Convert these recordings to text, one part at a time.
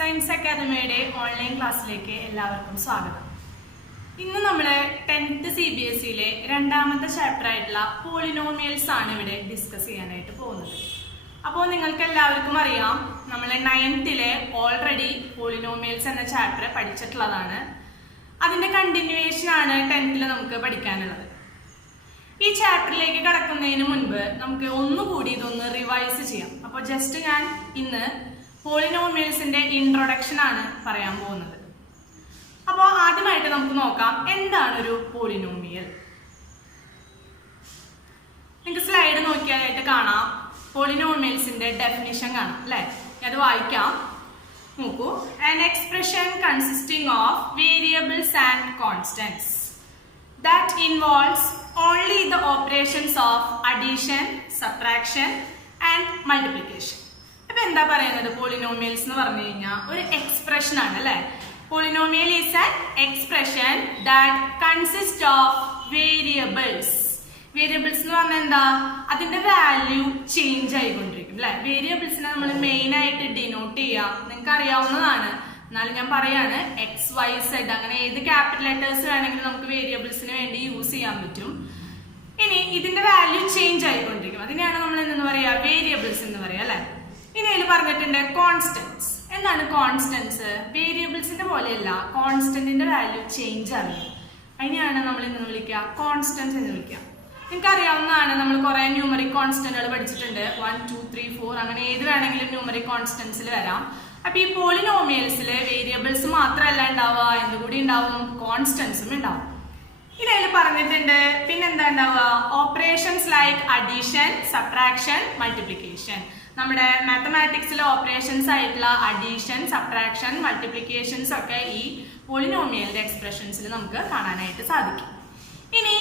Science അക്കാദമിയുടെ online ക്ലാസ്സിലേക്ക് എല്ലാവർക്കും സ്വാഗതം. ഇന്ന് നമ്മൾ 10th CBSEയിലെ രണ്ടാമത്തെ ചാപ്റ്റർ ആയിട്ടുള്ള പോളിനോമിയൽസ് ആണ് ഇവിടെ ഡിസ്കസ് ചെയ്യാനായിട്ട് പോകുന്നത്. അപ്പോൾ നിങ്ങൾക്ക് എല്ലാവർക്കും അറിയാം, നമ്മൾ 9th ഓൾറെഡി പോളിനോമിയൽസ് എന്ന ചാപ്റ്റർ പഠിച്ചിട്ടുള്ളതാണ്. അതിന്റെ കണ്ടിന്യൂവേഷൻ ആണ് 10th നമുക്ക് പഠിക്കാനുള്ളത്. ഈ ചാപ്റ്ററിലേക്ക് കടക്കുന്നതിന് മുൻപ് നമുക്ക് ഒന്നുകൂടി ഇതൊന്ന് റിവൈസ് ചെയ്യാം. അപ്പോൾ ജസ്റ്റ് ഞാൻ ഇന്ന് പോളിനോമിയൽസിന്റെ ഇൻട്രൊഡക്ഷൻ ആണ് പറയാൻ പോകുന്നത്. അപ്പോൾ ആദ്യമായിട്ട് നമുക്ക് നോക്കാം എന്താണ് ഒരു പോളിനോമിയൽ. നിങ്ങൾക്ക് സ്ലൈഡ് നോക്കിയാലായിട്ട് കാണാം, പോളിനോമിയൽസിന്റെ ഡെഫിനിഷൻ കാണാം അല്ലേ? അത് വായിക്കാം. നോക്കൂ. An expression consisting of variables and constants that involves only the operations of addition, subtraction and multiplication. അപ്പൊ എന്താ പറയുന്നത്? പോളിനോമിയൽസ് എന്ന് പറഞ്ഞു കഴിഞ്ഞാൽ ഒരു എക്സ്പ്രഷൻ ആണ് അല്ലെ? Polynomial is an expression that consist of variables. Variables എന്ന് പറഞ്ഞാൽ എന്താ? അതിന്റെ വാല്യൂ ചേഞ്ച് ആയിക്കൊണ്ടിരിക്കും അല്ലെ? വേരിയബിൾസിനെ നമ്മൾ മെയിൻ ആയിട്ട് ഡിനോട്ട് ചെയ്യാം. നിങ്ങൾക്ക് അറിയാവുന്നതാണ്, എന്നാലും ഞാൻ പറയാണ്. എക്സ് വൈ സെഡ് അങ്ങനെ ഏത് ക്യാപിറ്റൽ ലെറ്റേഴ്സ് വേണമെങ്കിലും നമുക്ക് വേരിയബിൾസിന് വേണ്ടി യൂസ് ചെയ്യാൻ പറ്റും. ഇനി ഇതിന്റെ വാല്യൂ ചേഞ്ച് ആയിക്കൊണ്ടിരിക്കും. അതിനെയാണ് നമ്മൾ എന്തെന്ന് പറയാ? വേരിയബിൾസ് എന്ന് പറയാം അല്ലെ? ഇനി അതിൽ പറഞ്ഞിട്ടുണ്ട് കോൺസ്റ്റന്റ്സ്. എന്താണ് കോൺസ്റ്റന്റ്സ്? വേരിയബിൾസിന്റെ പോലെയല്ല, കോൺസ്റ്റന്റിന്റെ വാല്യൂ ചേഞ്ച് അറിയും. അതിനെയാണ് നമ്മൾ എന്ന് വിളിക്കുക? കോൺസ്റ്റന്റ്സ് എന്ന് വിളിക്കുക. നിങ്ങൾക്ക് അറിയാവുന്നതാണ്, നമ്മൾ കുറെ ന്യൂമറിക് കോൺസ്റ്റന്റുകൾ പഠിച്ചിട്ടുണ്ട്. 1, 2, 3, 4 അങ്ങനെ ഏത് വേണമെങ്കിലും ന്യൂമറിക് കോൺസ്റ്റന്റ്സിൽ വരാം. അപ്പൊ ഈ പോളിനോമിയൽസിലെ വേരിയബിൾസ് മാത്രമല്ല ഉണ്ടാവുക, എന്തുകൂടി ഉണ്ടാവും? കോൺസ്റ്റന്റ്സും ഉണ്ടാവും. ഇനി അതിൽ പറഞ്ഞിട്ടുണ്ട് പിന്നെന്താ ഉണ്ടാവുക? Operations like addition, subtraction, multiplication. നമ്മുടെ മാത്തമാറ്റിക്സിലെ ഓപ്പറേഷൻസ് ആയിട്ടുള്ള അഡീഷൻ, സബ്ട്രാക്ഷൻ, മൾട്ടിപ്ലിക്കേഷൻസ് ഒക്കെ ഈ പോളിനോമിയലിന്റെ എക്സ്പ്രഷൻസിൽ നമുക്ക് കാണാനായിട്ട് സാധിക്കും. ഇനി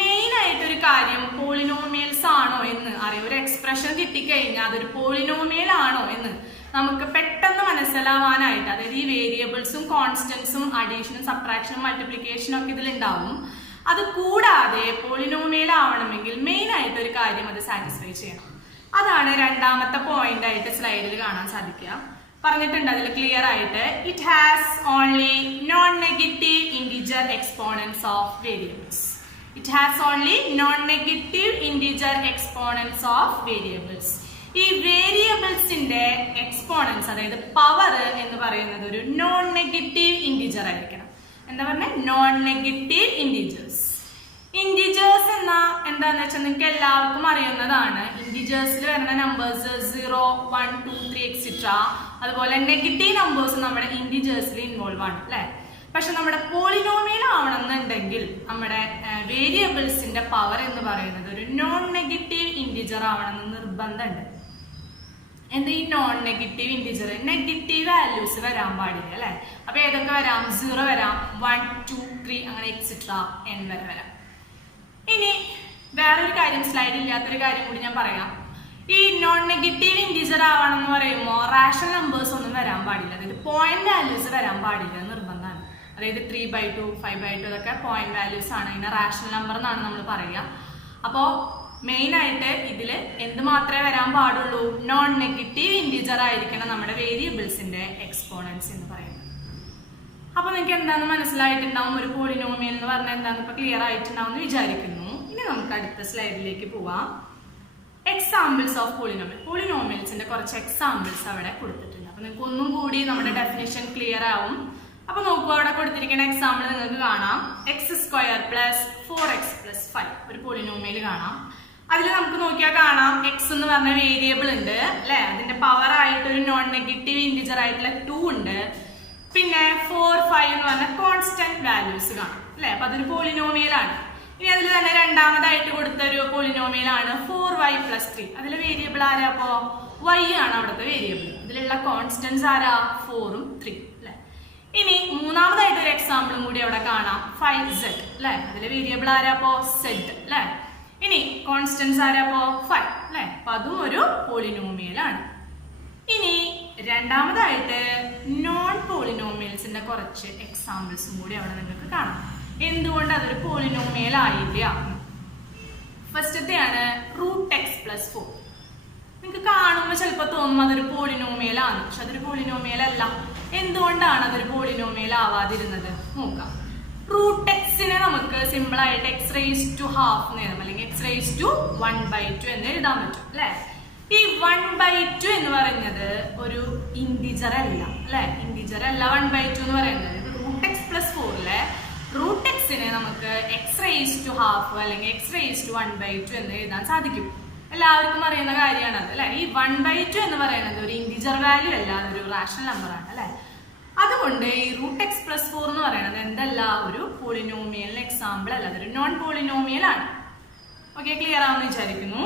മെയിൻ ആയിട്ടൊരു കാര്യം, പോളിനോമിയൽസ് ആണോ എന്ന് അറിയാം. ഒരു എക്സ്പ്രഷൻ കിട്ടിക്കഴിഞ്ഞാൽ അതൊരു പോളിനോമിയൽ ആണോ എന്ന് നമുക്ക് പെട്ടെന്ന് മനസ്സിലാവാനായിട്ട്, അതായത് ഈ വേരിയബിൾസും കോൺസ്റ്റന്റ്സും അഡീഷനും സബ്ട്രാക്ഷനും മൾട്ടിപ്ലിക്കേഷനും ഒക്കെ ഇതിലുണ്ടാവും. അത് കൂടാതെ പോളിനോമിയൽ ആവണമെങ്കിൽ മെയിൻ ആയിട്ട് ഒരു കാര്യം അത് സാറ്റിസ്ഫൈ ചെയ്യണം. അതാണ് രണ്ടാമത്തെ പോയിന്റ് ആയിട്ട് സ്ലൈഡിൽ കാണാൻ സാധിക്കുക. പറഞ്ഞിട്ടുണ്ട് അതിൽ ക്ലിയർ ആയിട്ട്, it has only non negative integer exponents of variables. It has only non negative integer exponents of variables. ഈ വേരിയബിൾസിന്റെ എക്സ്പോണൻസ്, അതായത് പവർ എന്ന് പറയുന്നത് ഒരു നോൺ നെഗറ്റീവ് ഇന്റിജർ ആയിരിക്കണം. എന്താ പറഞ്ഞ? Non negative integers. ഇന്റിജേഴ്സ് എന്താന്ന് വെച്ചാൽ നിങ്ങൾക്ക് എല്ലാവർക്കും അറിയുന്നതാണ്. ഇന്റിജേഴ്സിൽ വരുന്ന നമ്പേഴ്സ് 0, 1, 2, 3 എക്സെട്ര. അതുപോലെ നെഗറ്റീവ് നമ്പേഴ്സ് നമ്മുടെ ഇന്റിജേഴ്സിൽ ഇൻവോൾവ് ആണ് അല്ലെ? പക്ഷെ നമ്മുടെ പോളിനോമിയൽ ആവണമെന്നുണ്ടെങ്കിൽ നമ്മുടെ വേരിയബിൾസിന്റെ പവർ എന്ന് പറയുന്നത് ഒരു നോൺ നെഗറ്റീവ് ഇന്റിജർ ആവണമെന്ന് നിർബന്ധമുണ്ട്. എന്താ ഈ non negative integer? Negative values വരാൻ പാടില്ല അല്ലെ? അപ്പൊ ഏതൊക്കെ വരാം? 0 വരാം, 1, 2, 3 അങ്ങനെ എക്സെട്ര n വരെ വരാം. ഇനി വേറൊരു കാര്യം, സ്ലൈഡ് ഇല്ലാത്തൊരു കാര്യം കൂടി ഞാൻ പറയാം. ഈ നോൺ നെഗറ്റീവ് ഇന്റിജർ ആവണം എന്ന് പറയുമ്പോൾ റാഷണൽ നമ്പേഴ്സ് ഒന്നും വരാൻ പാടില്ല. അതായത് പോയിന്റ് വാല്യൂസ് വരാൻ പാടില്ല, നിർബന്ധമാണ്. അതായത് 3/2, 5/2 ഇതൊക്കെ പോയിന്റ് വാല്യൂസ് ആണ്. ഇതിനെ റാഷണൽ നമ്പർ എന്നാണ് നമ്മൾ പറയുക. അപ്പോൾ മെയിൻ ആയിട്ട് ഇതിൽ എന്ത് മാത്രമേ വരാൻ പാടുള്ളൂ? നോൺ നെഗറ്റീവ് ഇന്റിജർ ആയിരിക്കണം നമ്മുടെ വേരിയബിൾസിന്റെ എക്സ്പോണൻസ് എന്ന് പറയുന്നത്. അപ്പൊ നിങ്ങൾക്ക് എന്താണെന്ന് മനസ്സിലായിട്ടുണ്ടാവും. ഒരു പോളിനോമിയൽ എന്ന് പറഞ്ഞാൽ എന്താണെന്ന് ഇപ്പൊ ക്ലിയർ ആയിട്ടുണ്ടാവും എന്ന് വിചാരിക്കുന്നു. ഇനി നമുക്ക് അടുത്ത സ്ലൈഡിലേക്ക് പോവാം. Examples of polynomial. പോളിനോമിയൽസിന്റെ കുറച്ച് എക്സാമ്പിൾസ് അവിടെ കൊടുത്തിട്ടുണ്ട്. അപ്പൊ നിങ്ങൾക്ക് ഒന്നും കൂടി നമ്മുടെ ഡെഫിനിഷൻ ക്ലിയർ ആവും. അപ്പൊ നോക്കൂ, അവിടെ കൊടുത്തിരിക്കുന്ന എക്സാമ്പിൾ നിങ്ങൾക്ക് കാണാം. x² + 4x + 5 ഒരു പോളിനോമിയൽ കാണാം. അതിൽ നമുക്ക് നോക്കിയാൽ കാണാം എക്സ് എന്ന് പറഞ്ഞ വേരിയബിൾ ഉണ്ട് അല്ലെ? അതിന്റെ പവർ ആയിട്ട് ഒരു നോൺ നെഗറ്റീവ് ഇന്റിജർ ആയിട്ടുള്ള 2 ഉണ്ട്. പിന്നെ 4, 5 എന്ന് പറഞ്ഞ കോൺസ്റ്റന്റ് വാല്യൂസ് കാണാം അല്ലെ? അപ്പൊ അതൊരു പോളിനോമിയൽ ആണ്. ഇനി അതിൽ തന്നെ രണ്ടാമതായിട്ട് കൊടുത്ത ഒരു പോളിനോമിയൽ ആണ് 4y + 3. അതിലെ വേരിയബിൾ ആരാ? അപ്പോ y ആണ് അവിടുത്തെ വേരിയബിൾ. ഇതിലുള്ള കോൺസ്റ്റന്റ്സ് ആരാ? 4ഉം 3 അല്ലെ? ഇനി മൂന്നാമതായിട്ട് ഒരു എക്സാമ്പിളും കൂടി അവിടെ കാണാം, 5z അല്ലെ? അതിലെ വേരിയബിൾ ആരാ? അപ്പോ z അല്ലെ? ഇനി കോൺസ്റ്റന്റ്സ് ആരാ? അപ്പോ 5 അല്ലെ? അപ്പൊ അതും ഒരു പോളിനോമിയൽ ആണ്. ഇനി രണ്ടാമതായിട്ട് നോൺ പോളിനോമിയൽസിന്റെ കുറച്ച് എക്സാമ്പിൾസും കൂടി അവിടെ നിങ്ങൾക്ക് കാണാം. എന്തുകൊണ്ട് അതൊരു പോളിനോമിയൽ ആയില്ല? ഫസ്റ്റത്തെയാണ് √x + 4. നിങ്ങൾക്ക് കാണുമ്പോൾ ചിലപ്പോൾ തോന്നും അതൊരു പോളിനോമിയൽ ആണ്, പക്ഷെ അതൊരു പോളിനോമിയൽ അല്ല. എന്തുകൊണ്ടാണ് അതൊരു പോളിനോമിയൽ ആവാതിരുന്നത് നോക്കാം. റൂട്ട് എക്സിനെ നമുക്ക് സിമ്പിൾ ആയിട്ട് എക്സ് റേസ് ടു ഹാഫ് എന്ന് എഴുതാം, അല്ലെങ്കിൽ എക്സ് റേസ് ടു 1/2 എന്ന് എഴുതാൻ പറ്റും അല്ലെ. ഈ 1/2 എന്ന് പറയുന്നത് ഒരു ഇന്റിജർ അല്ല അല്ലെ, ഇന്റിജർ അല്ല 1/2 എന്ന് പറയുന്നത്. റൂട്ട് എക്സ് പ്ലസ് 4 റൂട്ട് എക്സിനെ നമുക്ക് എക്സ് റേസ് ടു ഹാഫ് അല്ലെങ്കിൽ എക്സ് റേസ് ടു 1/2 എന്ന് എഴുതാൻ സാധിക്കും. എല്ലാവർക്കും അറിയുന്ന കാര്യമാണ് അത് അല്ലെ. ഈ 1/2 എന്ന് പറയുന്നത് ഒരു ഇന്റിജർ വാല്യൂ അല്ല, അതൊരു റാഷണൽ നമ്പർ ആണ് അല്ലെ. അതുകൊണ്ട് ഈ റൂട്ട് എക്സ് പ്ലസ് 4 എന്ന് പറയുന്നത് എന്തല്ല, ഒരു പോളിനോമിയലിന് എക്സാമ്പിൾ അല്ല, അതൊരു നോൺ പോളിനോമിയൽ ആണ്. ഓക്കെ, ക്ലിയർ ആണെന്ന് വിചാരിക്കുന്നു.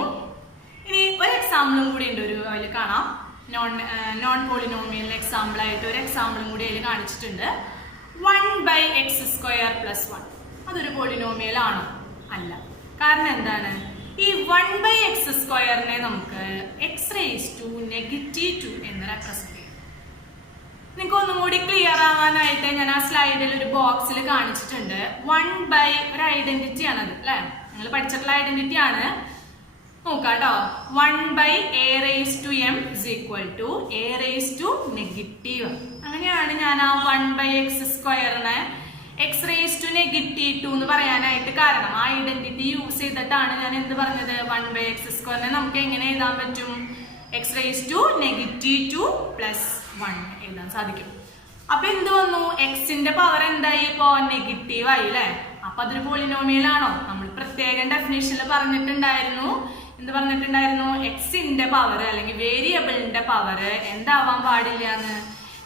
ഇനി ഒരു എക്സാമ്പിളും കൂടി ഉണ്ട്, ഒരു അതിൽ കാണാം. നോൺ പോളിനോമിയലിന് എക്സാമ്പിൾ ആയിട്ട് ഒരു എക്സാമ്പിളും കൂടി അതിൽ കാണിച്ചിട്ടുണ്ട്. 1/x² + 1 അതൊരു പോളിനോമിയൽ ആണോ? അല്ല. കാരണം എന്താണ്, ഈ 1/x² നമുക്ക് എക്സ് റേസ് ടു -2 എന്ന് റെപ്രസെന്റ് ചെയ്യും. നിങ്ങൾക്ക് ഒന്നും കൂടി ക്ലിയർ ആവാനായിട്ട് ഞാൻ ആ സ്ലൈഡിൽ ഒരു ബോക്സിൽ കാണിച്ചിട്ടുണ്ട്. 1/ ഒരു ഐഡന്റിറ്റി ആണത് അല്ലെ, നിങ്ങൾ പഠിച്ചിട്ടുള്ള ഐഡന്റിറ്റി ആണ്. നോക്കാട്ടോ, 1/a⁻m = a⁻⁻. അങ്ങനെയാണ് ഞാൻ ആ 1/x² എക്സ് റേസ് ടു -2 എന്ന് പറയാനായിട്ട് കാരണം. ആ ഐഡന്റിറ്റി യൂസ് ചെയ്തിട്ടാണ് ഞാൻ എന്ത് പറഞ്ഞത്, 1/x² നമുക്ക് എങ്ങനെ എഴുതാൻ പറ്റും, എക്സ് റേസ് ടു -2 + 1 എഴുതാൻ സാധിക്കും. അപ്പൊ എന്ത് വന്നു, എക്സിന്റെ പവർ എന്തായി, ഇപ്പോ നെഗറ്റീവ് ആയി അല്ലെ. അപ്പൊ അതൊരു പോളിനോമിയൽ ആണോ? നമ്മൾ പ്രത്യേകം ഡെഫിനിഷനിൽ പറഞ്ഞിട്ടുണ്ടായിരുന്നു. എന്ത് പറഞ്ഞിട്ടുണ്ടായിരുന്നു, എക്സിന്റെ പവർ അല്ലെങ്കിൽ വേരിയബിളിന്റെ പവർ എന്താവാൻ പാടില്ല എന്ന്,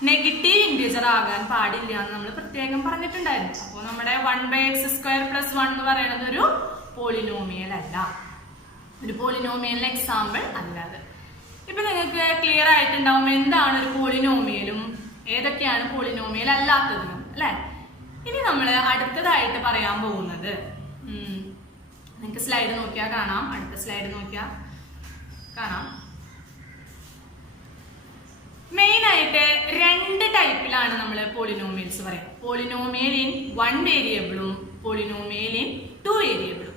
നെഗറ്റീവ് ഇന്റിജർ ആകാൻ പാടില്ല എന്ന് നമ്മൾ പ്രത്യേകം പറഞ്ഞിട്ടുണ്ടായിരുന്നു. അപ്പോൾ നമ്മുടെ 1/x² + 1 എന്ന് പറയുന്നത് ഒരു പോളിനോമിയൽ അല്ല, ഒരു പോളിനോമിയലിന് എക്സാമ്പിൾ അല്ലാതെ. ഇപ്പൊ നിങ്ങൾക്ക് ക്ലിയർ ആയിട്ടുണ്ടാവും എന്താണ് ഒരു പോളിനോമിയലും ഏതൊക്കെയാണ് പോളിനോമിയൽ അല്ലാത്തതും അല്ലെ. ഇനി നമ്മൾ അടുത്തതായിട്ട് പറയാൻ പോകുന്നത്, നിങ്ങൾക്ക് സ്ലൈഡ് നോക്കിയാൽ കാണാം, അടുത്ത സ്ലൈഡ് നോക്കിയാൽ കാണാം. മെയിൻ ആയിട്ട് 2 ടൈപ്പിലാണ് നമ്മൾ പോളിനോമിയൽസ് പറയാം. പോളിനോമിയൽ ഇൻ 1 വേരിയബിളും പോളിനോമിയൽ ഇൻ 2 വേരിയബിളും.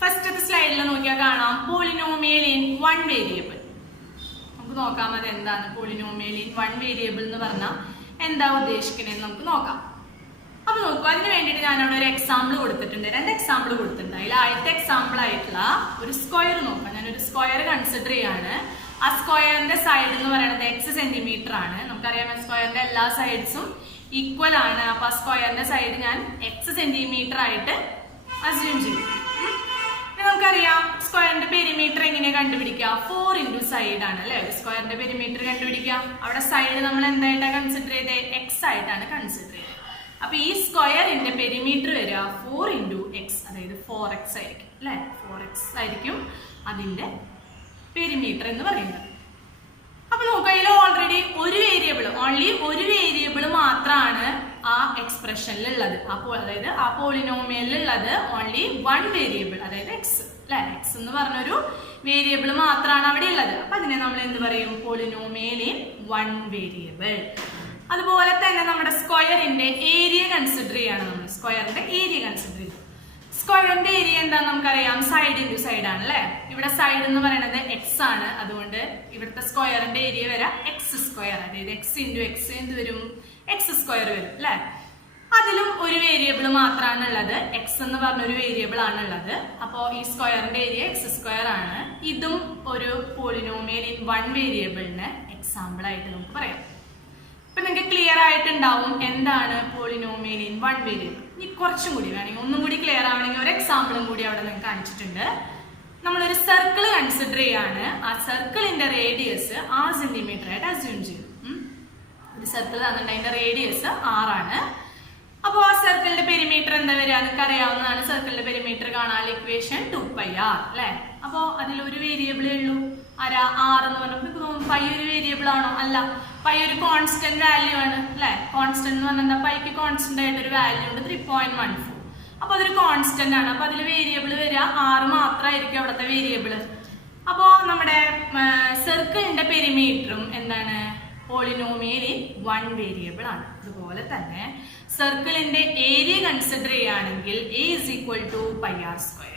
ഫസ്റ്റത്തെ സ്ലൈഡിൽ നോക്കിയാൽ കാണാം പോളിനോമിയൽ ഇൻ 1 വേരിയബിൾ. നമുക്ക് നോക്കാം അത് എന്താണ് പോളിനോമിയൽ ഇൻ 1 വേരിയബിൾ എന്ന് പറഞ്ഞാൽ എന്താ ഉദ്ദേശിക്കണേന്ന് നമുക്ക് നോക്കാം. അപ്പൊ നോക്കൂ, അതിന് വേണ്ടിയിട്ട് ഞാൻ അവിടെ ഒരു എക്സാമ്പിൾ കൊടുത്തിട്ടുണ്ട്, 2 എക്സാമ്പിൾ കൊടുത്തിട്ടുണ്ട്. അതിൽ ആദ്യത്തെ എക്സാമ്പിൾ ആയിട്ടുള്ള ഒരു സ്ക്വയർ നോക്കാം. ഞാനൊരു സ്ക്വയർ കൺസിഡർ ചെയ്യാണ്. ആ സ്ക്വയറിന്റെ സൈഡ് എന്ന് പറയുന്നത് x സെന്റിമീറ്റർ ആണ്. നമുക്കറിയാം സ്ക്വയറിന്റെ എല്ലാ സൈഡ്സും ഈക്വൽ ആണ്. അപ്പൊ ആ സ്ക്വയറിന്റെ സൈഡ് ഞാൻ x സെന്റിമീറ്റർ ആയിട്ട് അസ്യൂം ചെയ്യും. നമുക്കറിയാം സ്ക്വയറിന്റെ പെരിമീറ്റർ എങ്ങനെയാ കണ്ടുപിടിക്കുക, 4 × സൈഡ് ആണ് അല്ലെ. സ്ക്വയറിന്റെ പെരിമീറ്റർ കണ്ടുപിടിക്കാം. അവിടെ സൈഡ് നമ്മൾ എന്തായിട്ടാണ് കൺസിഡർ ചെയ്തത്, x ആയിട്ടാണ് കൺസിഡർ ചെയ്തത്. അപ്പൊ ഈ സ്ക്വയറിന്റെ പെരിമീറ്റർ വരിക 4 × x, അതായത് 4x ആയിരിക്കും അല്ലെ. 4x ആയിരിക്കും അതിന്റെ പെരിമീറ്റർ എന്ന് പറയുന്നത്. അപ്പൊ നോക്കുക, അതിൽ ഓൾറെഡി ഒരു വേരിയബിൾ, ഓൺലി ഒരു വേരിയബിൾ മാത്രമാണ് ആ എക്സ്പ്രഷനിൽ ഉള്ളത്. അപ്പോൾ അതായത് ആ പോളിനോമിയലിലുള്ളത് ഓൺലി 1 വേരിയബിൾ, അതായത് x അല്ലെ. എക്സ് എന്ന് പറഞ്ഞൊരു വേരിയബിൾ മാത്രമാണ് അവിടെ ഉള്ളത്. അപ്പൊ അതിനെ നമ്മൾ എന്ത് പറയും, പോളിനോമിയൽ ഇൻ 1 വേരിയബിൾ. അതുപോലെ തന്നെ നമ്മുടെ സ്ക്വയറിന്റെ ഏരിയ കൺസിഡർ ചെയ്യാണ്. നമ്മൾ സ്ക്വയറിന്റെ ഏരിയ കൺസിഡർ ചെയ്തു. സ്ക്വയറിന്റെ ഏരിയ എന്താന്ന് നമുക്കറിയാം, സൈഡ് ഇൻറ്റു സൈഡ് ആണ് അല്ലെ. ഇവിടെ സൈഡ് എന്ന് പറയുന്നത് x ആണ്. അതുകൊണ്ട് ഇവിടുത്തെ സ്ക്വയറിന്റെ ഏരിയ വരാം x², അതായത് x × x എന്ത് വരും, x² വരും അല്ലെ. അതിലും ഒരു വേരിയബിൾ മാത്രമാണ് ഉള്ളത്, x എന്ന് പറഞ്ഞൊരു വേരിയബിൾ ആണ് ഉള്ളത്. അപ്പോ ഈ സ്ക്വയറിന്റെ ഏരിയ x² ആണ്. ഇതും ഒരു പോളിനോമിയൽ ഇൻ 1 വേരിയബിളിന് എക്സാമ്പിൾ ആയിട്ട് നമുക്ക് പറയാം. ഇപ്പൊ നിങ്ങൾക്ക് ക്ലിയർ ആയിട്ടുണ്ടാവും എന്താണ് പോളിനോമിയൽ ഇൻ 1 വേരിയബിൾ. ഇനി കുറച്ചും കൂടി വേണമെങ്കിൽ ഒന്നും കൂടി ക്ലിയർ ആവണമെങ്കിൽ ഒരു എക്സാമ്പിളും കൂടി അവിടെ നിങ്ങൾക്ക് കാണിച്ചിട്ടുണ്ട്. നമ്മളൊരു സർക്കിൾ കൺസിഡർ ചെയ്യാണ്. ആ സർക്കിളിന്റെ റേഡിയസ് 6 സെന്റിമീറ്റർ ആയിട്ട് അസ്യൂം ചെയ്യും. ഒരു സർക്കിൾ തന്നിട്ട് അതിന്റെ റേഡിയസ് 6 ആണ്. അപ്പോൾ ആ സർക്കിളിന്റെ പെരിമീറ്റർ എന്താ വരിക, നിങ്ങൾക്ക് അറിയാവുന്നതാണ്. സർക്കിളിന്റെ പെരിമീറ്റർ കാണാനുള്ള ഇക്വേഷൻ 2πr അല്ലെ. അപ്പോ അതിൽ ഒരു വേരിയബിളേ ഉള്ളൂ, ആരാ, 6 എന്ന് പറഞ്ഞപ്പോൾ പൈ ഒരു വേരിയബിൾ ആണോ? അല്ല, പൈ ഒരു കോൺസ്റ്റന്റ് വാല്യൂ ആണ് അല്ലെ. കോൺസ്റ്റന്റ് എന്ന് പറഞ്ഞാൽ എന്താ, പൈക്ക് കോൺസ്റ്റന്റ് ആയിട്ട് ഒരു വാല്യൂ ഉണ്ട് 3.14. അപ്പൊ അതൊരു കോൺസ്റ്റന്റ് ആണ്. അപ്പൊ അതിൽ വേരിയബിൾ വരിക 6 മാത്രമായിരിക്കും അവിടുത്തെ വേരിയബിൾ. അപ്പോ നമ്മുടെ സർക്കിളിന്റെ പെരിമീറ്ററും എന്താണ്, പോളിനോമിയൽ ഇൻ 1 വേരിയബിൾ ആണ്. അതുപോലെ തന്നെ സർക്കിളിന്റെ ഏരിയ കൺസിഡർ ചെയ്യുകയാണെങ്കിൽ a = πr².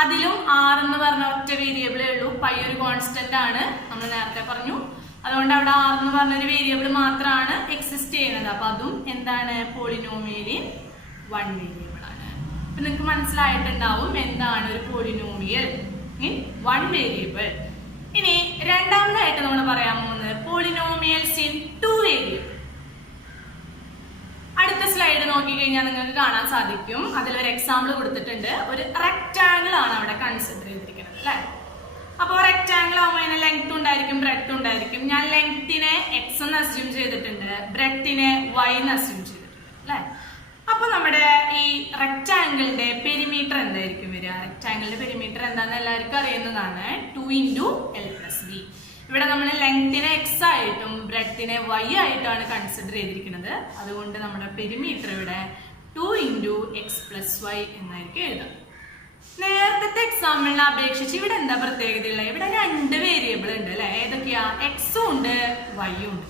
അതിലും r എന്ന് പറഞ്ഞ ഒറ്റ വേരിയബിളേ ഉള്ളൂ. പൈ ഒരു കോൺസ്റ്റന്റ് ആണ്, നമ്മൾ നേരത്തെ പറഞ്ഞു. അതുകൊണ്ട് അവിടെ r എന്ന് പറഞ്ഞൊരു വേരിയബിൾ മാത്രമാണ് എക്സിസ്റ്റ് ചെയ്യുന്നത്. അപ്പൊ അതും എന്താണ്? പോളിനോമിയലിൻ വൺ വേരിയബിൾ ആണ്. അപ്പൊ നിങ്ങൾക്ക് മനസ്സിലായിട്ടുണ്ടാവും എന്താണ് ഒരു പോളിനോമിയൽ ഇൻ വൺ വേരിയബിൾ. ഇനി രണ്ടാമതായിട്ട് നമ്മൾ പറയാൻ പോകുന്നത് പോളിനോമിയൽസ് ഇൻ ടു വേരിയബിൾ. അടുത്ത സ്ലൈഡ് നോക്കിക്കഴിഞ്ഞാൽ നിങ്ങൾക്ക് കാണാൻ സാധിക്കും, അതിലൊരു എക്സാമ്പിൾ കൊടുത്തിട്ടുണ്ട്. ഒരു റെക്ടാങ്കിൾ ആണ് അവിടെ കൺസിഡർ ചെയ്തിരിക്കുന്നത് അല്ലെ. അപ്പോൾ റെക്ടാങ്കിൾ ആകുമ്പോൾ അതിന് ലെങ്ത് ഉണ്ടായിരിക്കും, ബ്രെഡ്ത്ത് ഉണ്ടായിരിക്കും. ഞാൻ ലെങ്ത്തിനെ എക്സ് എന്ന് അസ്യൂം ചെയ്തിട്ടുണ്ട്, ബ്രെഡ്ത്തിനെ വൈ എന്ന് അസ്യൂം ചെയ്തിട്ടുണ്ട് അല്ലെ. അപ്പൊ നമ്മുടെ ഈ റെക്ടാങ്കിളിന്റെ പെരിമീറ്റർ എന്തായിരിക്കും വരിക? റെക്ടാങ്കിളിന്റെ പെരിമീറ്റർ എന്താണെന്ന് എല്ലാവർക്കും അറിയുന്നതാണ്, 2 × L+B. ഇവിടെ നമ്മൾ ലെങ്ത്തിനെ എക്സ് ആയിട്ടും ബ്രെഡ്ത്തിനെ വൈ ആയിട്ടാണ് കൺസിഡർ ചെയ്തിരിക്കുന്നത്. അതുകൊണ്ട് നമ്മുടെ പെരിമീറ്റർ ഇവിടെ 2 × x+y എന്നായിരിക്കും എഴുതാം. നേരത്തെ എക്സാമ്പിളിനെ അപേക്ഷിച്ച് ഇവിടെ എന്താ പ്രത്യേകത ഉള്ളത്? ഇവിടെ രണ്ട് വേരിയബിൾ ഉണ്ട് അല്ലെ. ഏതൊക്കെയാ? എക്സും ഉണ്ട്, വൈയും ഉണ്ട്.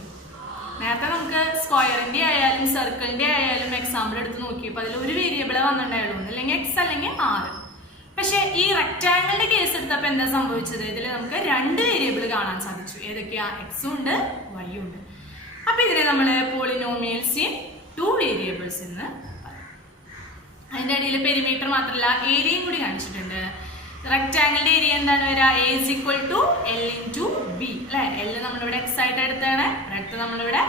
നേരത്തെ നമുക്ക് സ്ക്വയറിന്റെ ആയാലും സർക്കിളിന്റെ ആയാലും എക്സാമ്പിൾ എടുത്ത് നോക്കിയപ്പോൾ അതിൽ ഒരു വേരിയബിളെ വന്നിട്ടുണ്ടായുള്ളൂ, അല്ലെങ്കിൽ എക്സ് അല്ലെങ്കിൽ ആറ്. പക്ഷെ ഈ റെക്ടാങ്കിളിന്റെ കേസ് എടുത്തപ്പോൾ എന്താ സംഭവിച്ചത്? ഇതിൽ നമുക്ക് രണ്ട് വേരിയബിൾ കാണാൻ സാധിച്ചു. ഏതൊക്കെയാ? എക്സും ഉണ്ട്, വൈയും ഉണ്ട്. അപ്പൊ ഇതിനെ നമ്മൾ പോളിനോമിയൽസ് ഇൻ ടു വേരിയബിൾസ് എന്ന് പറയും. അതിന്റെ ഇടയിൽ പെരിമീറ്റർ മാത്രമല്ല ഏരിയയും കൂടി കാണിച്ചിട്ടുണ്ട്. റെക്ടാങ്കിളിന്റെ ഏരിയ എന്താണ് വരിക? A is equal to L into B അല്ലെ. L നമ്മളിവിടെ എക്സ് ആയിട്ട് എടുത്താണ്, ബ്രെഡ്ത്ത് നമ്മളിവിടെ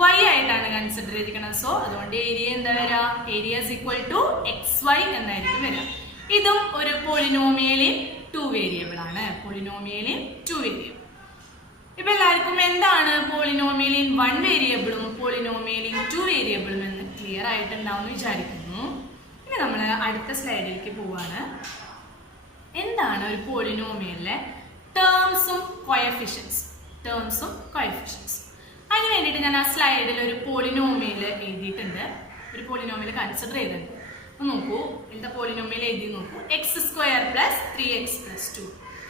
വൈ ആയിട്ടാണ് കൺസിഡർ ചെയ്തിരിക്കുന്നത്. സോ അതുകൊണ്ട് ഏരിയ എന്താ വരിക? Area is equal to XY എന്നായിരിക്കും വരിക. ഇതും ഒരു പോളിനോമിയലിൻ ടു വേരിയബിൾ ആണ്. പോളിനോമിയലിൻ ടു വേരിയബിൾ. ഇപ്പൊ എല്ലാവർക്കും എന്താണ് പോളിനോമിയലിൻ വൺ വേരിയബിളും പോളിനോമിയലിൻ ടു വേരിയബിളും എന്ന് ക്ലിയർ ആയിട്ടുണ്ടാവും വിചാരിക്കുന്നു. ഇനി നമ്മൾ അടുത്ത സ്ലൈഡിലേക്ക് പോവാണ്. എന്താണ് ഒരു പോളിനോമിയലിലെ ടേംസും കോഎഫിഷ്യൻസ്? അതിന് വേണ്ടിയിട്ട് ഞാൻ ആ സ്ലൈഡിൽ ഒരു പോളിനോമിയൽ എഴുതിയിട്ടുണ്ട്, ഒരു പോളിനോമിയൽ കൺസിഡർ ചെയ്തിട്ടുണ്ട്. നോക്കൂ, എന്താ പോളിനോമിയൽ എഴുതി നോക്കൂ. x² + 3x + 2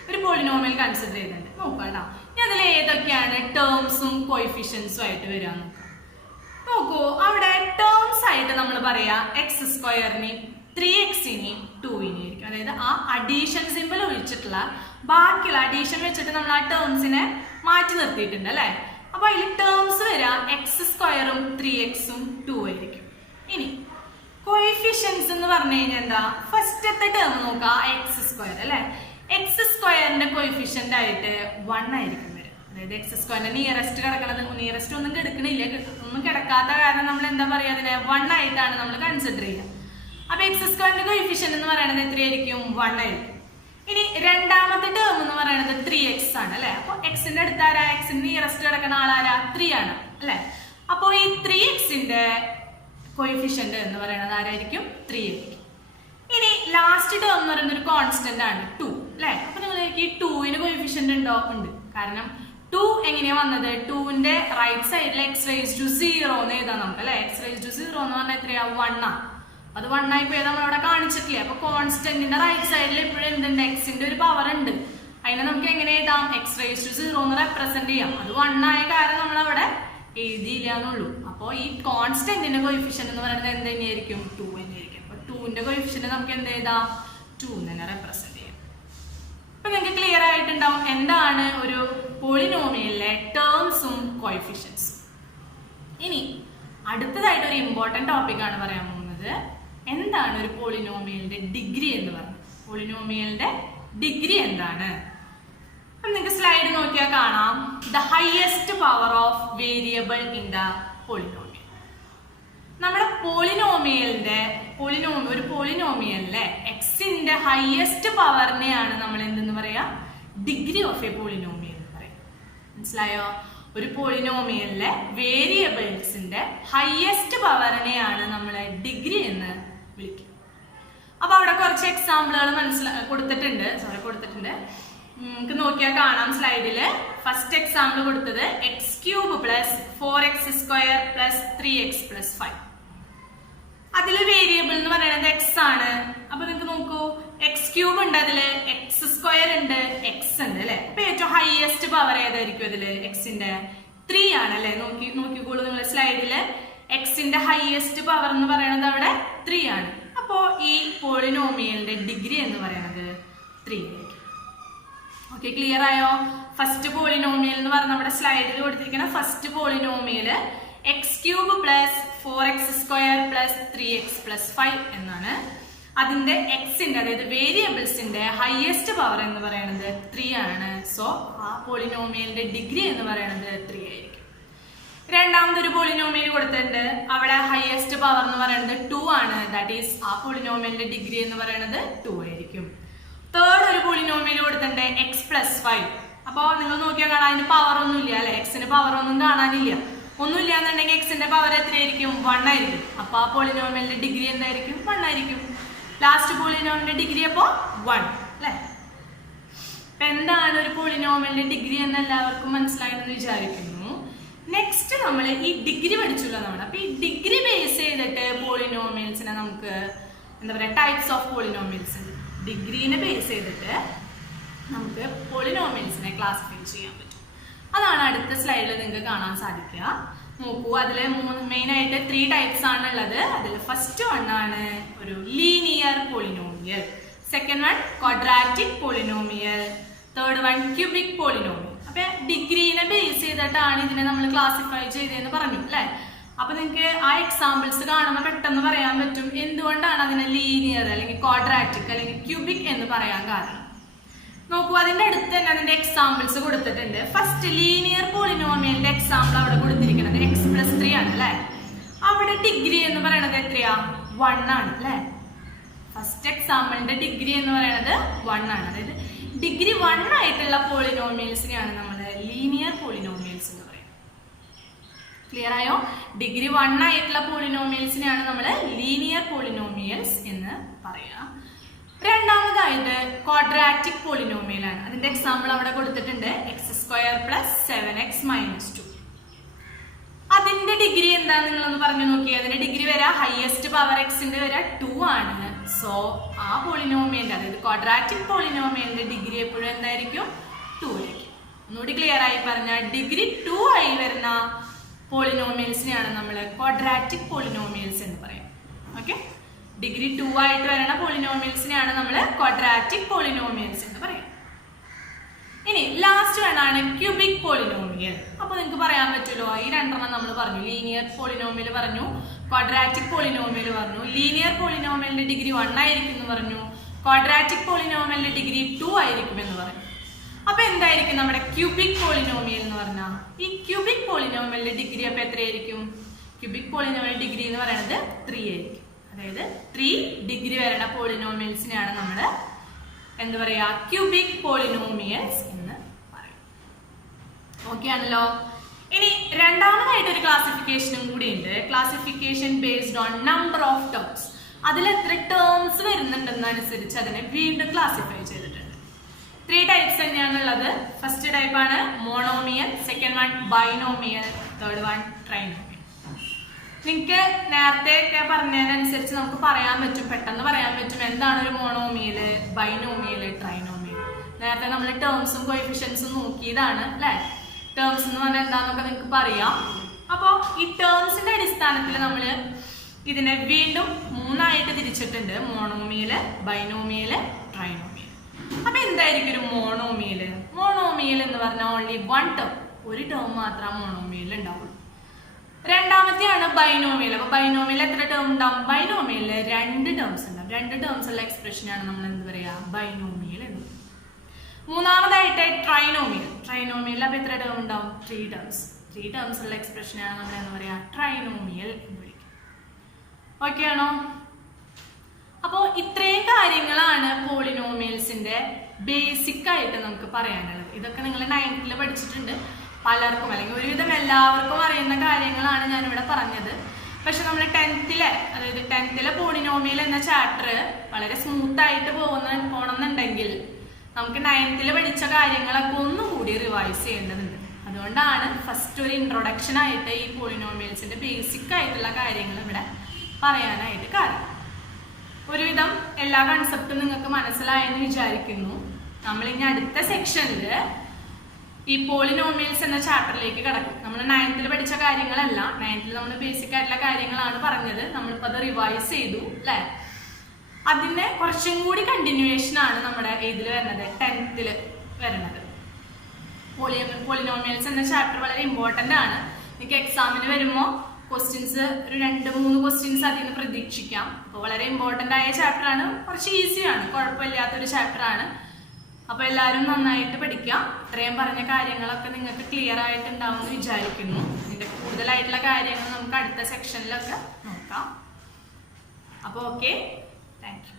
ഒരു പോളിനോമിയൽ കൺസിഡർ ചെയ്തിട്ടുണ്ട്. നോക്കാം ഇനി അതിൽ ഏതൊക്കെയാണ് ടേംസും കോഎഫിഷ്യൻസും ആയിട്ട് വരിക നോക്കാം. നോക്കൂ, അവിടെ ടേംസ് ആയിട്ട് നമ്മൾ പറയാ x²നെയും 3x-നെയും 2-നെയും ആയിരിക്കും. അതായത് ആ അഡീഷൻ സിമ്പിൾ ഒഴിച്ചിട്ടുള്ള ബാക്കിയുള്ള അഡീഷൻ വെച്ചിട്ട് നമ്മൾ ആ ടേംസിനെ മാറ്റി നിർത്തിയിട്ടുണ്ട് അല്ലെ. അപ്പൊ അതിൽ ടേംസ് വരിക x² 3x 2 ആയിരിക്കും. ഇനി കോഎഫിഷ്യൻസ് എന്ന് പറഞ്ഞു കഴിഞ്ഞാൽ എന്താ? ഫസ്റ്റത്തെ ടേം നോക്കാം, x² അല്ലെ. x²ന്റെ കോഎഫിഷ്യന്റ് ആയിട്ട് 1 ആയിരിക്കും വരിക. അതായത് x²ന്റെ നിയറസ്റ്റ് കിടക്കണത്, നിയറസ്റ്റ് ഒന്നും കിടക്കണില്ല, ഒന്നും കിടക്കാത്ത കാരണം നമ്മൾ എന്താ പറയാ, അതിനെ 1 ആയിട്ടാണ് നമ്മൾ കൺസിഡർ ചെയ്യുക. അപ്പൊ x²ന്റെ കോഎഫിഷ്യന്റ് എന്ന് പറയുന്നത് എത്രയായിരിക്കും? 1 ആയിരിക്കും. ഇനി രണ്ടാമത്തെ ടേം എന്ന് പറയുന്നത് 3x ആണ് അല്ലെ. അപ്പൊ എക്സിന്റെ അടുത്താരാ? എക്സിന്റെ നിയറസ്റ്റ് കിടക്കുന്ന ആളാരാ? 3 ആണ് അല്ലെ. അപ്പൊ ഈ 3x-ന്റെ കോഎഫിഷ്യന്റ് എന്ന് പറയുന്നത് ആരായിരിക്കും? 3 ആയിരിക്കും. ഇനി ലാസ്റ്റ് ടേം എന്ന് പറയുന്നത് ഒരു കോൺസ്റ്റന്റ് ആണ് 2 അല്ലെ. അപ്പൊ നിങ്ങൾ ഈ 2-ന് കോഎഫിഷ്യന്റ് ഉണ്ടോ? ഉണ്ട്. കാരണം 2 എങ്ങനെയാ വന്നത്? 2-ന്റെ റൈറ്റ് സൈഡിൽ x⁻0 എന്ന് എഴുതാം നമുക്ക് അല്ലെ. x⁻0 എന്ന് പറഞ്ഞാൽ എത്രയാ? 1 ആണ്. അത് 1 ആയി പോയത് നമ്മൾ അവിടെ കാണിച്ചിട്ടില്ലേ. അപ്പൊ കോൺസ്റ്റന്റിന്റെ റൈറ്റ് സൈഡിൽ എപ്പോഴും എന്തുണ്ട്? എക്സിന്റെ ഒരു പവർ ഉണ്ട്. അതിനെ നമുക്ക് എങ്ങനെ എഴുതാം? x⁻0 എന്ന് റെപ്രസെന്റ് ചെയ്യാം. അത് 1 ആയ കാരണം നമ്മൾ അവിടെ എഴുതിയില്ല എന്നുള്ളൂ. അപ്പോൾ ഈ കോൺസ്റ്റന്റിന്റെ കോഎഫിഷ്യന്റ് എന്ന് പറയുന്നത് എന്ത് തന്നെയായിരിക്കും? 2 തന്നെയായിരിക്കും. അപ്പൊ 2-ന്റെ കോഎഫിഷ്യന്റ് നമുക്ക് എന്ത് എഴുതാം? 2 തന്നെ റെപ്രസെന്റ് ചെയ്യാം. അപ്പൊ നിങ്ങൾക്ക് ക്ലിയർ ആയിട്ടുണ്ടാവും എന്താണ് ഒരു പോളിനോമിയലിലെ ടേംസും കോഎഫിഷ്യൻസും. ഇനി അടുത്തതായിട്ട് ഒരു ഇമ്പോർട്ടന്റ് ടോപ്പിക് ആണ് പറയാൻ പോകുന്നത്. എന്താണ് ഒരു പോളിനോമിയലിന്റെ ഡിഗ്രി എന്ന് പറയുന്നത്? പോളിനോമിയലിന്റെ ഡിഗ്രി എന്താണ്? നിങ്ങൾക്ക് സ്ലൈഡ് നോക്കിയാൽ കാണാം, the highest power of variable in the polynomial. നമ്മുടെ ഒരു പോളിനോമിയലിലെ എക്സിന്റെ ഹയസ്റ്റ് പവറിനെയാണ് നമ്മൾ എന്തെന്ന് പറയാ? ഡിഗ്രി ഓഫ് എ പോളിനോമിയൽ എന്ന് പറയാം. മനസ്സിലായോ? ഒരു പോളിനോമിയലിലെ വേരിയബിൾസിന്റെ ഹയസ്റ്റ് പവറിനെയാണ് നമ്മൾ ഡിഗ്രി എന്ന് വിളിക്കുക. അപ്പൊ അവിടെ കുറച്ച് എക്സാമ്പിളുകൾ കൊടുത്തിട്ടുണ്ട്. നമുക്ക് നോക്കിയാൽ കാണാം സ്ലൈഡില്. ഫസ്റ്റ് എക്സാമ്പിൾ കൊടുത്തത് x³ + 4x² + 3x + 5. അതില് വേരിയബിൾ എന്ന് പറയുന്നത് എക്സ് ആണ്. അപ്പൊ നിങ്ങൾക്ക് നോക്കൂ, x³ ഉണ്ട്, അതില് x² ഉണ്ട്, x ഉണ്ട് അല്ലെ. അപ്പൊ ഏറ്റവും ഹയസ്റ്റ് പവർ ഏതായിരിക്കും അതില്? എക്സിന്റെ 3 ആണ് അല്ലെ. നോക്കിക്കോളൂ നിങ്ങൾ സ്ലൈഡില്. എക്സിന്റെ ഹയസ്റ്റ് പവർ എന്ന് പറയുന്നത് അവിടെ 3 ആണ്. അപ്പോ ഈ പോളിനോമിയലിന്റെ ഡിഗ്രി എന്ന് പറയുന്നത് 3 ആയിരിക്കും. ഓക്കെ, ക്ലിയർ ആയോ? ഫസ്റ്റ് പോളിനോമിയൽ എന്ന് പറഞ്ഞ നമ്മുടെ സ്ലൈഡിൽ കൊടുത്തിരിക്കുന്ന first polynomial x³ plus 4x² plus 3x plus 5 എന്നാണ്. അതിന്റെ എക്സിന്റെ അതായത് വേരിയബിൾസിന്റെ ഹയസ്റ്റ് പവർ എന്ന് പറയുന്നത് 3 ആണ്. സോ ആ പോളിനോമിയലിന്റെ ഡിഗ്രി എന്ന് പറയുന്നത് 3 ആയിരിക്കും. രണ്ടാമതൊരു പോളിനോമിയൽ കൊടുത്തിട്ടുണ്ട്, അവിടെ ഹയസ്റ്റ് പവർ എന്ന് പറയുന്നത് 2 ആണ്. ദാറ്റ് ഈസ് ആ പോളിനോമിയലിന്റെ ഡിഗ്രി എന്ന് പറയുന്നത് 2 ആയിരിക്കും. തേർഡ് ഒരു പോളിനോമിയൽ കൊടുത്തിട്ടുണ്ട് x+5. അപ്പോൾ നിങ്ങൾ നോക്കിയാൽ കാണാൻ അതിന് പവർ ഒന്നും ഇല്ല അല്ലെ, എക്സിന് പവർ ഒന്നും കാണാനില്ല. ഒന്നുമില്ല എന്നുണ്ടെങ്കിൽ എക്സിന്റെ പവർ എത്രയായിരിക്കും? 1 ആയിരിക്കും. അപ്പൊ ആ പോളിനോമിയലിന്റെ ഡിഗ്രി എന്തായിരിക്കും? 1 ആയിരിക്കും. ലാസ്റ്റ് പോളിനോമിയലിന്റെ ഡിഗ്രി അപ്പോ 1 അല്ലെ. അപ്പൊ എന്താണ് ഒരു പോളിനോമിയലിന്റെ ഡിഗ്രി എന്ന് എല്ലാവർക്കും മനസ്സിലായെന്ന് വിചാരിക്കുന്നു. നെക്സ്റ്റ് നമ്മൾ ഈ ഡിഗ്രി പഠിച്ചല്ലോ നമ്മൾ. അപ്പൊ ഈ ഡിഗ്രി ബേസ് ചെയ്തിട്ട് പോളിനോമിയൽസിനെ നമുക്ക് എന്താ പറയാ, ടൈപ്സ് ഓഫ് പോളിനോമിയൽസ് ഉണ്ട്. ഡിഗ്രീനെ ബേസ് ചെയ്തിട്ട് നമുക്ക് പോളിനോമിയൽസിനെ ക്ലാസിഫൈ ചെയ്യാൻ പറ്റും. അതാണ് അടുത്ത സ്ലൈഡിൽ നിങ്ങൾക്ക് കാണാൻ സാധിക്കുക. നോക്കൂ, അതിൽ മെയിൻ ആയിട്ട് 3 ടൈപ്സ് ആണ് ഉള്ളത്. അതിൽ ഫസ്റ്റ് വൺ ആണ് ഒരു linear polynomial, second one quadratic polynomial, third one cubic polynomial. അപ്പൊ ഡിഗ്രീനെ ബേസ് ചെയ്തിട്ടാണ് ഇതിനെ നമ്മൾ ക്ലാസിഫൈ ചെയ്തതെന്ന് പറഞ്ഞു അല്ലെ. അപ്പൊ നിങ്ങൾക്ക് ആ എക്സാമ്പിൾസ് കാണുമ്പോൾ പെട്ടെന്ന് പറയാൻ പറ്റും എന്തുകൊണ്ടാണ് അതിനെ ലീനിയർ അല്ലെങ്കിൽ ക്വാഡ്രാറ്റിക് അല്ലെങ്കിൽ ക്യൂബിക് എന്ന് പറയാൻ കാരണം. നോക്കൂ, അതിന്റെ അടുത്ത് തന്നെ അതിന്റെ എക്സാമ്പിൾസ് കൊടുത്തിട്ടുണ്ട്. ഫസ്റ്റ് ലീനിയർ പോളിനോമിയലിന്റെ എക്സാമ്പിൾ അവിടെ കൊടുത്തിരിക്കുന്നത് x+3 ആണ് അല്ലെ. അവിടെ ഡിഗ്രി എന്ന് പറയുന്നത് എത്രയാ? 1 ആണ് അല്ലെ. ഫസ്റ്റ് എക്സാമ്പിളിന്റെ ഡിഗ്രി എന്ന് പറയുന്നത് 1 ആണ്. അതായത് ഡിഗ്രി 1 ആയിട്ടുള്ള പോളിനോമിയൽസിനെയാണ് നമ്മൾ ലീനിയർ പോളിനോമിയൽസ് എന്ന് പറയുന്നത്. ക്ലിയർ ആയോ? ഡിഗ്രി 1 ആയിട്ടുള്ള പോളിനോമിയൽസിനെയാണ് നമ്മൾ ലീനിയർ പോളിനോമിയൽസ് എന്ന് പറയാം. രണ്ടാമതായിട്ട് ക്വാഡ്രാറ്റിക് പോളിനോമിയൽ ആണ്. അതിന്റെ എക്സാമ്പിൾ അവിടെ കൊടുത്തിട്ടുണ്ട്, x² പ്ലസ് 7x മൈനസ് 2. അതിന്റെ ഡിഗ്രി എന്താ നിങ്ങളൊന്ന് പറഞ്ഞു നോക്കി. അതിന്റെ ഡിഗ്രി വരാ ഹയസ്റ്റ് പവർ എക്സിന്റെ വരാ 2 ആണ്. സോ ആ പോളിനോമിയലിന്റെ അതായത് ക്വാഡ്രാറ്റിക് പോളിനോമിയലിന്റെ ഡിഗ്രി എപ്പോഴും എന്തായിരിക്കും? 2 ആയിരിക്കും. ഒന്നുകൂടി ക്ലിയർ ആയി പറഞ്ഞാൽ ഡിഗ്രി 2 ആയി വരുന്ന പോളിനോമിയൽസിനെയാണ് നമ്മൾ ക്വാഡ്രാറ്റിക് പോളിനോമിയൽസ് എന്ന് പറയാം. ഓക്കെ, ഡിഗ്രി 2 ആയിട്ട് വരുന്ന പോളിനോമിയൽസിനെയാണ് നമ്മൾ ക്വാഡ്രാറ്റിക് പോളിനോമിയൽസ് എന്ന് പറയാം. ഇനി ലാസ്റ്റ് വേണമാണ് ക്യൂബിക് പോളിനോമിയൽ. അപ്പൊ നിങ്ങൾക്ക് പറയാൻ പറ്റുമല്ലോ, ഈ രണ്ടെണ്ണം നമ്മൾ പറഞ്ഞു, ലീനിയർ പോളിനോമിയൽ പറഞ്ഞു, ക്വാഡ്രാറ്റിക് പോളിനോമിയൽ പറഞ്ഞു. ലീനിയർ പോളിനോമിയലിന്റെ ഡിഗ്രി 1 ആയിരിക്കും എന്ന് പറഞ്ഞു, ക്വാഡ്രാറ്റിക് പോളിനോമിയലിന്റെ ഡിഗ്രി 2 ആയിരിക്കും എന്ന് പറഞ്ഞു. അപ്പൊ എന്തായിരിക്കും നമ്മുടെ ക്യൂബിക് പോളിനോമിയൽ എന്ന് പറഞ്ഞാൽ? ഈ ക്യൂബിക് പോളിനോമിയലിന്റെ ഡിഗ്രി അപ്പൊ എത്രയായിരിക്കും? ക്യൂബിക് പോളിനോമിയൽ ഡിഗ്രി എന്ന് പറയുന്നത് 3 ആയിരിക്കും. അതായത് 3 ഡിഗ്രി വരുന്ന പോളിനോമിയൽസിനെയാണ് നമ്മൾ എന്താ പറയാ, ക്യൂബിക് പോളിനോമിയൽസ് എന്ന് പറയും. ഓക്കെ ആണല്ലോ. ഇനി രണ്ടാമതായിട്ട് ഒരു ക്ലാസിഫിക്കേഷനും കൂടി ഉണ്ട്. Classification based on number of terms. അതിൽ എത്ര ടേംസ് വരുന്നുണ്ടെന്നനുസരിച്ച് അതിനെ വീണ്ടും ക്ലാസിഫൈ ചെയ്തിട്ടുണ്ട്. 3 ടൈപ്സ് തന്നെയാണുള്ളത്. ഫസ്റ്റ് ടൈപ്പ് ആണ് monomial, second one binomial, third one trinomial. നിങ്ങൾക്ക് നേരത്തെ ഒക്കെ പറഞ്ഞതിനനുസരിച്ച് നമുക്ക് പറയാൻ പറ്റും, പെട്ടെന്ന് പറയാൻ പറ്റും എന്താണ് ഒരു മോണോമിയല്, ബൈനോമിയല്, ട്രൈനോമിയൽ. നേരത്തെ നമ്മൾ ടേംസും കോഎഫിഷ്യൻസും നോക്കിയതാണ് അല്ലെ. ടേംസ് എന്ന് പറഞ്ഞാൽ എന്താന്നൊക്കെ നിങ്ങൾക്ക് പറയാം. അപ്പോൾ ഈ ടേംസിന്റെ അടിസ്ഥാനത്തിൽ നമ്മൾ ഇതിനെ വീണ്ടും 3 ആയിട്ട് തിരിച്ചിട്ടുണ്ട്, മോണോമിയല്, ബൈനോമിയല്, ട്രൈനോമിയൽ. അപ്പൊ എന്തായിരിക്കും ഒരു മോണോമിയല്? മോണോമിയൽ എന്ന് പറഞ്ഞാൽ ഓൺലി 1 ടേം, ഒരു ടേം മാത്രം മോണോമിയൽ ഉണ്ടാവുള്ളൂ. രണ്ടാമത്തെയാണ് ബൈനോമിയൽ. അപ്പൊ ബൈനോമിയൽ എത്ര ടേം ഉണ്ടാവും? ബൈനോമിയലില് 2 ടേംസ് ഉണ്ടാവും. 2 ടേംസ് ഉള്ള എക്സ്പ്രഷനാണ് നമ്മൾ എന്ത് പറയാ, ബൈനോമിയൽ എന്ന്. മൂന്നാമതായിട്ട് ട്രൈനോമിയൽ. ട്രൈനോമിയൽ അപ്പൊ എത്ര ടേം ഉണ്ടാവും? 3 ടേംസ്. 3 ടേംസ് ഉള്ള എക്സ്പ്രഷനാണ് നമ്മൾ എന്താ പറയാ, ട്രൈനോമിയൽ എന്ന് വിളിക്കും. ഓക്കെ ആണോ? അപ്പോ ഇത്രയും കാര്യങ്ങളാണ് പോളിനോമിയൽസിന്റെ ബേസിക് ആയിട്ട് നമുക്ക് പറയാനുള്ളത്. ഇതൊക്കെ നിങ്ങൾ 9th പഠിച്ചിട്ടുണ്ട്. പലർക്കും അല്ലെങ്കിൽ ഒരുവിധം എല്ലാവർക്കും അറിയുന്ന കാര്യങ്ങളാണ് ഞാനിവിടെ പറഞ്ഞത്. പക്ഷെ നമ്മൾ 10th പോളിനോമിയൽ എന്ന ചാപ്റ്റർ വളരെ സ്മൂത്ത് ആയിട്ട് പോകണമെന്നുണ്ടെങ്കിൽ നമുക്ക് 9th പഠിച്ച കാര്യങ്ങളൊക്കെ ഒന്നുകൂടി റിവൈസ് ചെയ്യേണ്ടതുണ്ട്. അതുകൊണ്ടാണ് ഫസ്റ്റ് ഒരു ഇൻട്രൊഡക്ഷൻ ആയിട്ട് ഈ പോളിനോമിയൽസിന്റെ ബേസിക് ആയിട്ടുള്ള കാര്യങ്ങൾ ഇവിടെ പറയാനായിട്ട് കാരണം. ഒരുവിധം എല്ലാ കൺസെപ്റ്റും നിങ്ങൾക്ക് മനസ്സിലായെന്ന് വിചാരിക്കുന്നു. നമ്മൾ ഇനി അടുത്ത സെക്ഷനിൽ ഈ പോളിനോമിയൽസ് എന്ന ചാപ്റ്ററിലേക്ക് കടക്കും. നമ്മൾ 9th പഠിച്ച കാര്യങ്ങളല്ല, 9th നമ്മൾ ബേസിക് ആയിട്ടുള്ള കാര്യങ്ങളാണ് പറഞ്ഞത്. നമ്മളിപ്പോൾ അത് റിവൈസ് ചെയ്തു അല്ലേ. അതിൻ്റെ കുറച്ചും കൂടി കണ്ടിന്യൂവേഷൻ ആണ് നമ്മുടെ ഇതിൽ വരുന്നത് 10th വരുന്നത്. പോളിനോമിയൽസ് എന്ന ചാപ്റ്റർ വളരെ ഇമ്പോർട്ടൻ്റ് ആണ്. നിങ്ങൾക്ക് എക്സാമിന് വരുമ്പോൾ ക്വസ്റ്റ്യൻസ് ഒരു 2-3 ക്വസ്റ്റ്യൻസ് അതിൽ നിന്ന് പ്രതീക്ഷിക്കാം. അപ്പോൾ വളരെ ഇമ്പോർട്ടൻ്റ് ആയ ചാപ്റ്റർ ആണ്, കുറച്ച് ഈസിയാണ്, കുഴപ്പമില്ലാത്തൊരു ചാപ്റ്റർ ആണ്. അപ്പോൾ എല്ലാവരും നന്നായിട്ട് പഠിക്കുക. ഇത്രയും പറഞ്ഞ കാര്യങ്ങളൊക്കെ നിങ്ങൾക്ക് ക്ലിയർ ആയിട്ടുണ്ടാവുമെന്ന് വിചാരിക്കുന്നു. ഇതിൻ്റെ കൂടുതലായിട്ടുള്ള കാര്യങ്ങൾ നമുക്ക് അടുത്ത സെക്ഷനിലൊക്കെ നോക്കാം. അപ്പോൾ ഓക്കെ, താങ്ക് യു.